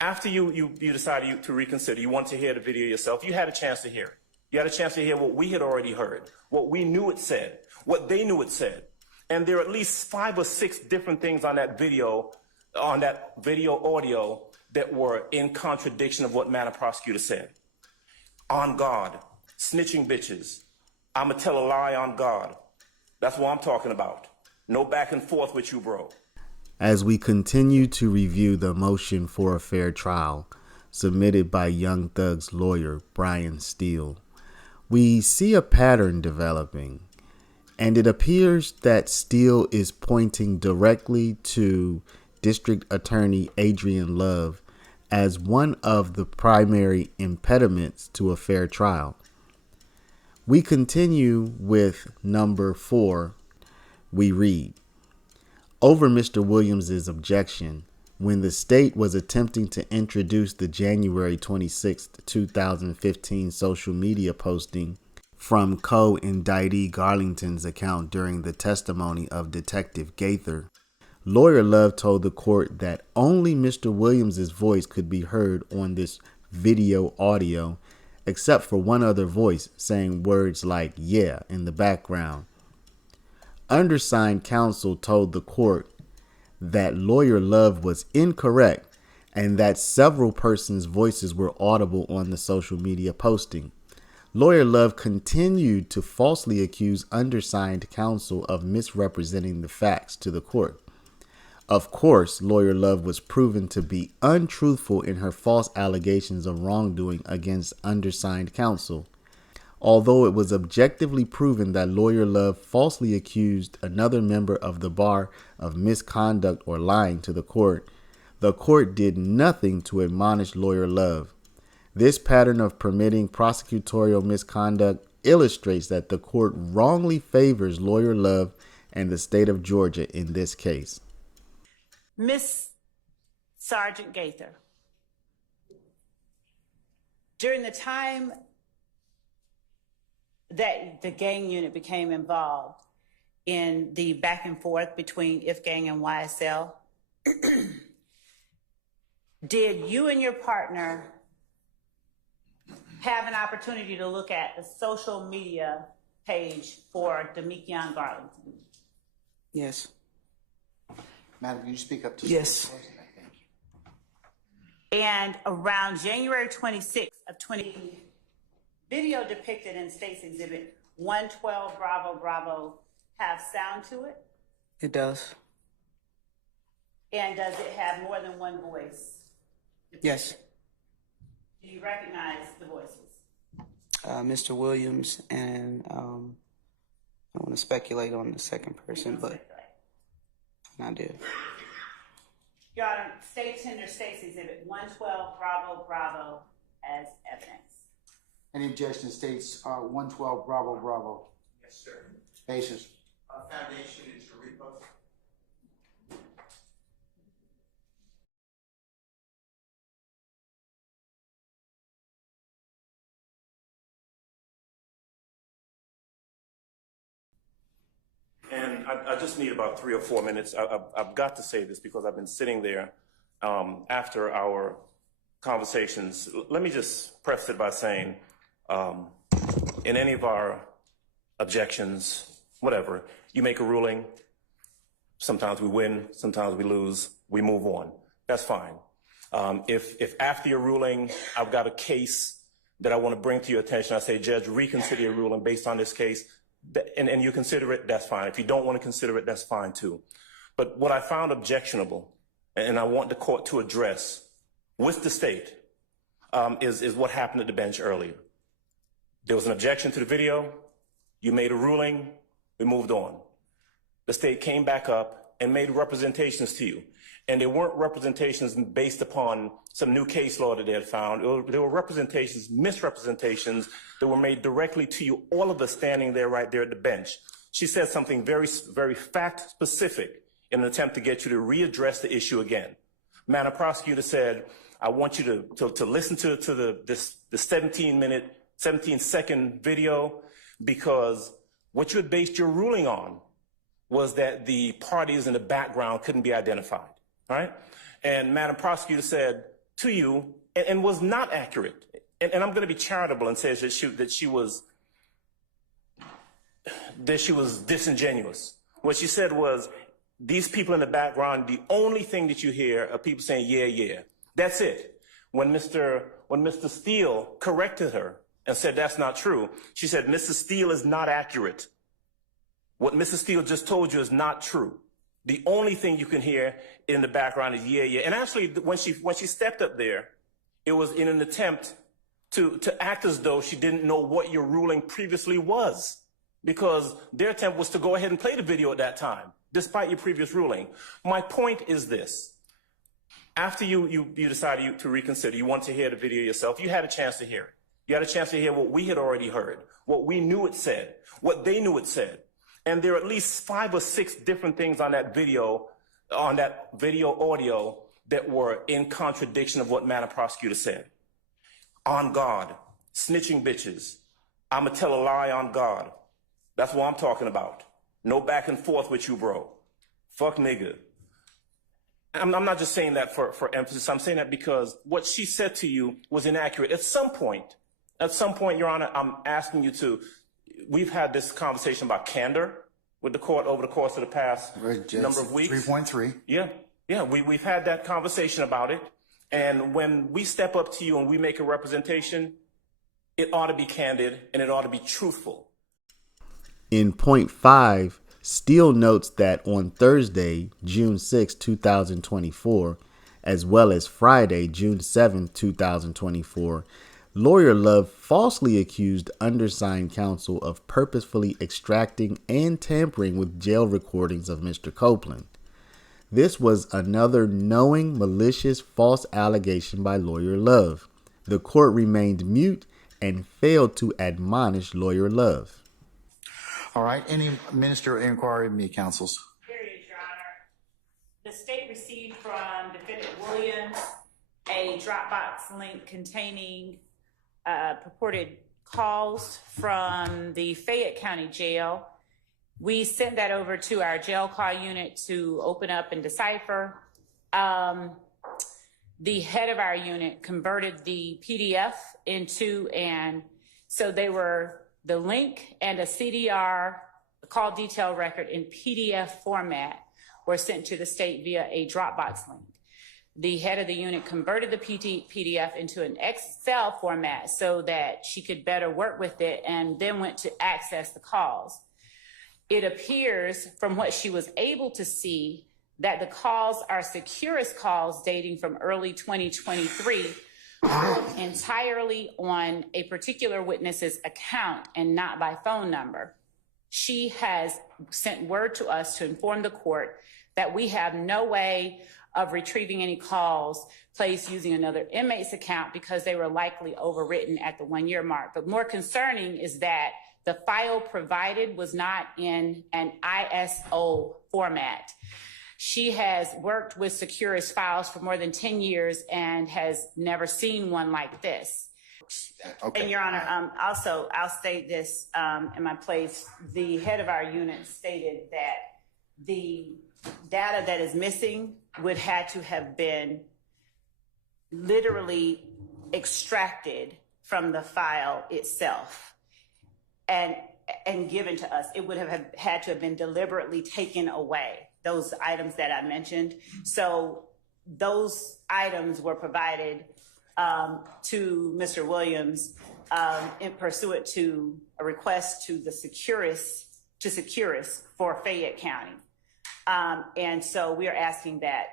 After you decided to reconsider, you wanted to hear the video yourself, you had a chance to hear it. You had a chance to hear what we had already heard, what we knew it said, what they knew it said. And there are at least 5 or 6 different things on that video audio that were in contradiction of what Madam Prosecutor said. On God, snitching bitches, I'ma tell a lie on God. That's what I'm talking about. No back and forth with you, bro. As we continue to review the motion for a fair trial submitted by Young Thug's lawyer, Brian Steele, we see a pattern developing, and it appears that Steele is pointing directly to District Attorney Adrian Love as one of the primary impediments to a fair trial. We continue with number 4. We read, over Mr. Williams' objection, when the state was attempting to introduce the January 26, 2015 social media posting from co-indictee Garlington's account during the testimony of Detective Gaither, Lawyer Love told the court that only Mr. Williams' voice could be heard on this video audio, except for one other voice saying words like "yeah" in the background. Undersigned counsel told the court that Lawyer Love was incorrect and that several persons' voices were audible on the social media posting. Lawyer Love continued to falsely accuse undersigned counsel of misrepresenting the facts to the court. Of course, Lawyer Love was proven to be untruthful in her false allegations of wrongdoing against undersigned counsel. Although it was objectively proven that Lawyer Love falsely accused another member of the bar of misconduct or lying to the court did nothing to admonish Lawyer Love. This pattern of permitting prosecutorial misconduct illustrates that the court wrongly favors Lawyer Love and the state of Georgia in this case. Miss Sergeant Gaither, during the time that the gang unit became involved in the back and forth between If Gang and YSL, did you and your partner have an opportunity to look at the social media page for Demekion Garlington? Yes. Madam, can you speak up to Yes. Thank you. And around January 26th of 20, video depicted in State's Exhibit 112 Bravo Bravo have sound to it? It does. And does it have more than one voice? Yes. Do you recognize the voices? Mr. Williams and I don't want to speculate on the second person, but I do. Your Honor, State Tender State's Exhibit 112 Bravo Bravo as evidence. Any objection states 112 Bravo Bravo. Yes, sir. Basis. Foundation is your repost. And I just need about 3 or 4 minutes. I've got to say this because I've been sitting there after our conversations. Let me just preface it by saying, in any of our objections, whatever, you make a ruling, sometimes we win, sometimes we lose, we move on. That's fine. If after your ruling, I've got a case that I want to bring to your attention, I say, Judge, reconsider your ruling based on this case, and you consider it, that's fine. If you don't want to consider it, that's fine too. But what I found objectionable, and I want the court to address with the state, is what happened at the bench earlier. There was an objection to the video, you made a ruling, we moved on. The state came back up and made representations to you. And they weren't representations based upon some new case law that they had found. There were representations, misrepresentations that were made directly to you, all of us standing there right there at the bench. She said something very, very fact specific in an attempt to get you to readdress the issue again. Madam Prosecutor said, I want you to listen to the 17-second video, because what you had based your ruling on was that the parties in the background couldn't be identified, all right? And Madam Prosecutor said, to you and was not accurate. And I'm going to be charitable and say that she was disingenuous. What she said was, these people in the background, the only thing that you hear are people saying, yeah, yeah. That's it. When Mr. Steele corrected her and said that's not true, she said, Mrs. Steele is not accurate. What Mrs. Steele just told you is not true. The only thing you can hear in the background is yeah, yeah. And actually, when she stepped up there, it was in an attempt to act as though she didn't know what your ruling previously was, because their attempt was to go ahead and play the video at that time, despite your previous ruling. My point is this. After you decided to reconsider, you want to hear the video yourself, you had a chance to hear it. You had a chance to hear what we had already heard, what we knew it said, what they knew it said. And there are at least 5 or 6 different things on that video audio that were in contradiction of what Madam Prosecutor said. On God, snitching bitches, I'ma tell a lie on God. That's what I'm talking about. No back and forth with you, bro. Fuck nigga. I'm not just saying that for emphasis. I'm saying that because what she said to you was inaccurate. At some point, Your Honor, I'm asking you to, we've had this conversation about candor with the court over the course of the past number of weeks. 3.3. Yeah, we've had that conversation about it. And when we step up to you and we make a representation, it ought to be candid and it ought to be truthful. In point 5, Steele notes that on Thursday, June 6, 2024, as well as Friday, June 7, 2024, Lawyer Love falsely accused undersigned counsel of purposefully extracting and tampering with jail recordings of Mr. Copeland. This was another knowing, malicious, false allegation by Lawyer Love. The court remained mute and failed to admonish Lawyer Love. All right. Any minister inquiry, me, counsels? Period, Your Honor. The state received from Defendant Williams a Dropbox link containing purported calls from the Fayette County Jail. We sent that over to our jail call unit to open up and decipher. The head of our unit converted the PDF into, and so they were the link and a CDR, call detail record in PDF format were sent to the state via a Dropbox link. The head of the unit converted the PDF into an Excel format so that she could better work with it, and then went to access the calls. It appears from what she was able to see that the calls are Securus calls dating from early 2023, entirely on a particular witness's account and not by phone number. She has sent word to us to inform the court that we have no way of retrieving any calls placed using another inmate's account because they were likely overwritten at the 1-year mark. But more concerning is that the file provided was not in an ISO format. She has worked with Securus files for more than 10 years and has never seen one like this. Okay. And Your Honor, also, I'll state this in my place. The head of our unit stated that the data that is missing would have to have been literally extracted from the file itself and given to us. It would have had to have been deliberately taken away, those items that I mentioned. So those items were provided to Mr. Williams in pursuant to a request to the Securus for Fayette County. And so we are asking that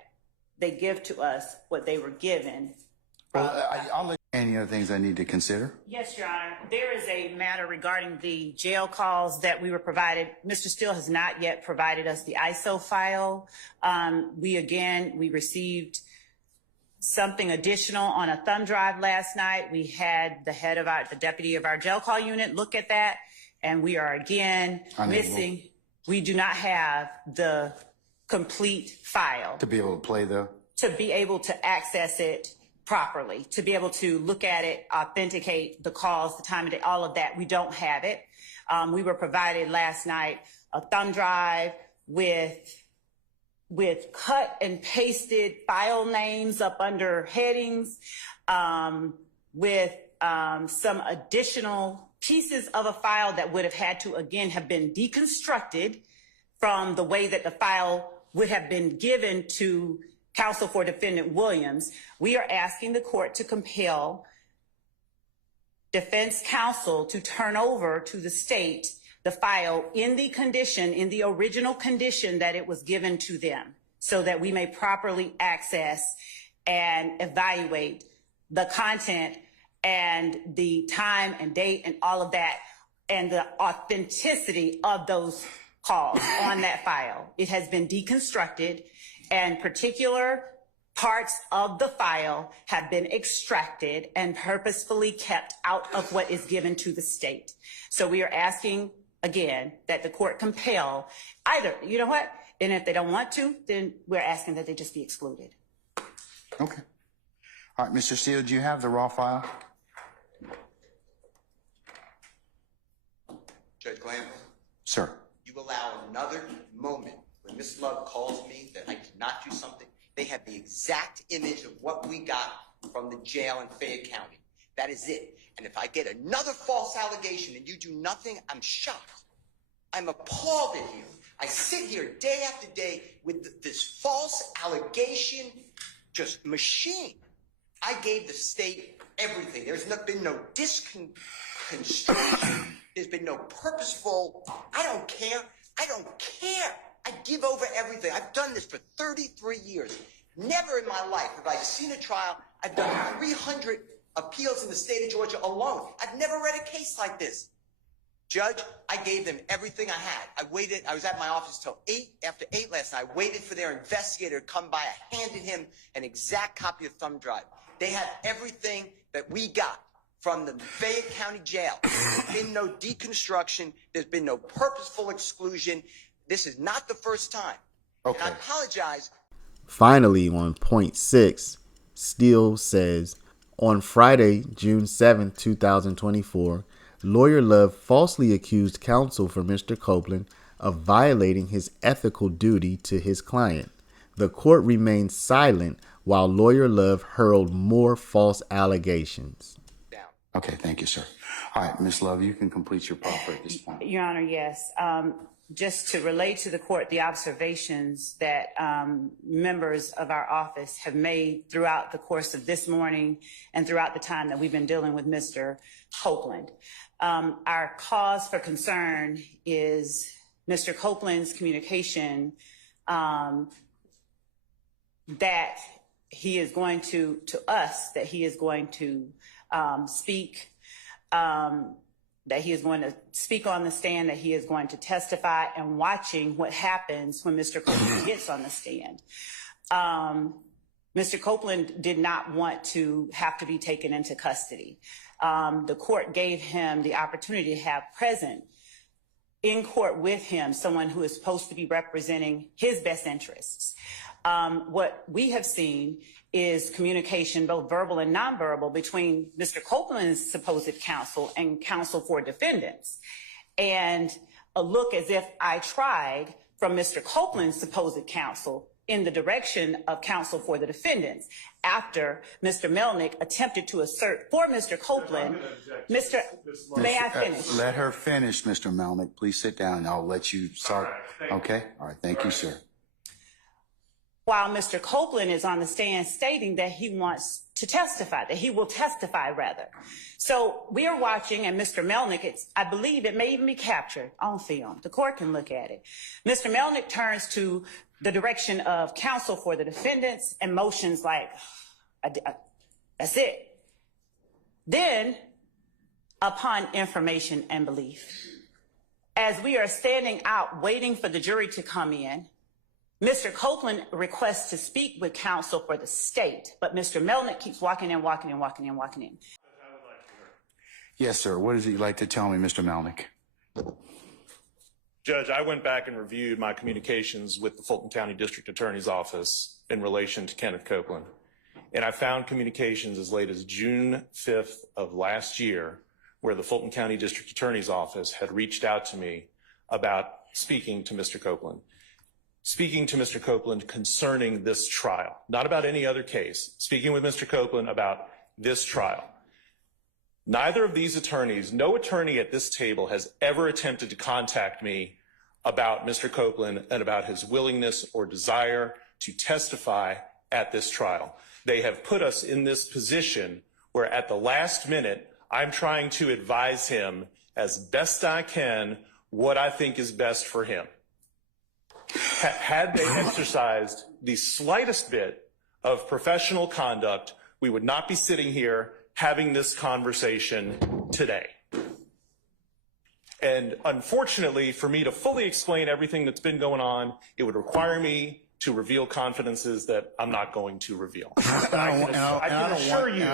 they give to us what they were given. Well, I'll let any other things I need to consider. Yes, Your Honor. There is a matter regarding the jail calls that we were provided. Mr. Steele has not yet provided us the ISO file. We received something additional on a thumb drive last night. We had the deputy of our jail call unit look at that, and we are again missing. We do not have the complete file. To be able to play To be able to access it properly, to be able to look at it, authenticate the calls, the time of day, all of that. We don't have it. We were provided last night a thumb drive with with cut and pasted file names up under headings, with some additional pieces of a file that would have had to, again, have been deconstructed from the way that the file would have been given to counsel for defendant Williams. We are asking the court to compel defense counsel to turn over to the state the file in the condition, in the original condition that it was given to them, so that we may properly access and evaluate the content and the time and date and all of that, and the authenticity of those calls on that file. It has been deconstructed, and particular parts of the file have been extracted and purposefully kept out of what is given to the state. So we are asking, again, that the court compel either, you know what? And if they don't want to, then we're asking that they just be excluded. Okay. All right, Mr. Steele, do you have the raw file? Judge Glanville, Sir. you allow another moment when Miss Love calls me that I did not do something. They have the exact image of what we got from the jail in Fayette County. That is it. And if I get another false allegation and you do nothing, I'm shocked. I'm appalled at you. I sit here day after day with this false allegation just machine. I gave the state everything. There's been no disconstruction. There's been no purposeful, I don't care. I don't care. I give over everything. I've done this for 33 years. Never in my life have I seen a trial. I've done 300 appeals in the state of Georgia alone. I've never read a case like this. Judge, I gave them everything I had. I waited. I was at my office till 8, after 8 last night. I waited for their investigator to come by. I handed him an exact copy of thumb drive. They have everything that we got from the Fayette County Jail. There's been no deconstruction. There's been no purposeful exclusion. This is not the first time. Okay. And I apologize. Finally, on point 6, Steele says, on Friday, June 7, 2024, Lawyer Love falsely accused counsel for Mr. Copeland of violating his ethical duty to his client. The court remained silent while Lawyer Love hurled more false allegations. Okay, thank you, sir. All right, Ms. Love, you can complete your proffer at this point. Your Honor, yes. Just to relay to the court the observations that members of our office have made throughout the course of this morning and throughout the time that we've been dealing with Mr. Copeland. Our cause for concern is Mr. Copeland's communication that he is going to us, that he is going to speak, that he is going to speak on the stand, that he is going to testify, and watching what happens when Mr. Copeland gets on the stand. Mr. Copeland did not want to have to be taken into custody. The court gave him the opportunity to have present in court with him someone who is supposed to be representing his best interests. What we have seen is communication, both verbal and nonverbal, between Mr. Copeland's supposed counsel and counsel for defendants. And a look as if I tried from Mr. Copeland's supposed counsel in the direction of counsel for the defendants after Mr. Melnick attempted to assert for Mr. Copeland. May I finish? Let her finish, Mr. Melnick. Please sit down. I'll let you start. Okay? All right. Thank you, sir. While Mr. Copeland is on the stand stating that he wants to testify, that he will testify rather. So we are watching, and Mr. Melnick, I believe it may even be captured on film. The court can look at it. Mr. Melnick turns to the direction of counsel for the defendants and motions like, that's it. Then, upon information and belief, as we are standing out waiting for the jury to come in, Mr. Copeland requests to speak with counsel for the state, but Mr. Melnick keeps walking in. Yes, sir. What does he like to tell me, Mr. Melnick? Judge, I went back and reviewed my communications with the Fulton County District Attorney's Office in relation to Kenneth Copeland. And I found communications as late as June 5th of last year where the Fulton County District Attorney's Office had reached out to me about speaking to Mr. Copeland. speaking to Mr. Copeland concerning this trial, not about any other case, speaking with Mr. Copeland about this trial. Neither of these attorneys, no attorney at this table has ever attempted to contact me about Mr. Copeland and about his willingness or desire to testify at this trial. They have put us in this position where at the last minute, I'm trying to advise him as best I can what I think is best for him. Had they exercised the slightest bit of professional conduct, we would not be sitting here having this conversation today. And unfortunately, for me to fully explain everything that's been going on, it would require me to reveal confidences that I'm not going to reveal. I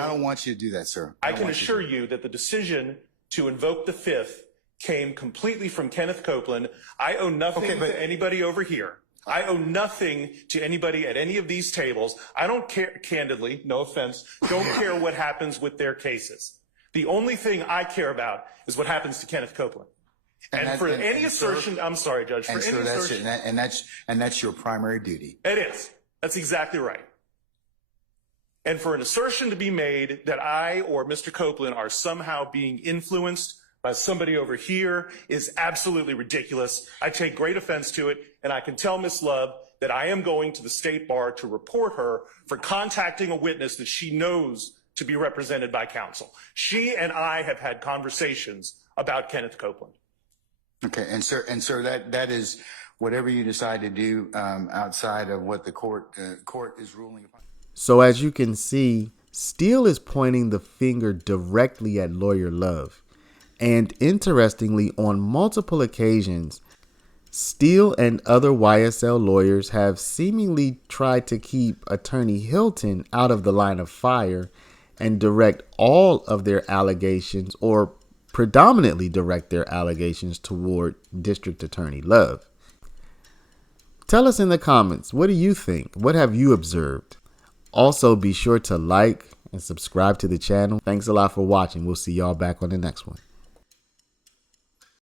don't want you to do that, sir. I can assure you that the decision to invoke the Fifth came completely from Kenneth Copeland. I owe nothing to anybody over here. I owe nothing to anybody at any of these tables. I don't care, candidly, no offense, don't care what happens with their cases. The only thing I care about is what happens to Kenneth Copeland. And for any assertion, I'm sorry, Judge, for any assertion. And that's your primary duty. It is. That's exactly right. And for an assertion to be made that I or Mr. Copeland are somehow being influenced by somebody over here is absolutely ridiculous. I take great offense to it, and I can tell Ms. Love that I am going to the State Bar to report her for contacting a witness that she knows to be represented by counsel. She and I have had conversations about Kenneth Copeland. Okay, and sir, that is whatever you decide to do outside of what the court is ruling upon. So as you can see, Steele is pointing the finger directly at Lawyer Love. And interestingly, on multiple occasions, Steele and other YSL lawyers have seemingly tried to keep Attorney Hilton out of the line of fire and direct all of their allegations, or predominantly direct their allegations, toward District Attorney Love. Tell us in the comments, what do you think? What have you observed? Also, be sure to like and subscribe to the channel. Thanks a lot for watching. We'll see y'all back on the next one.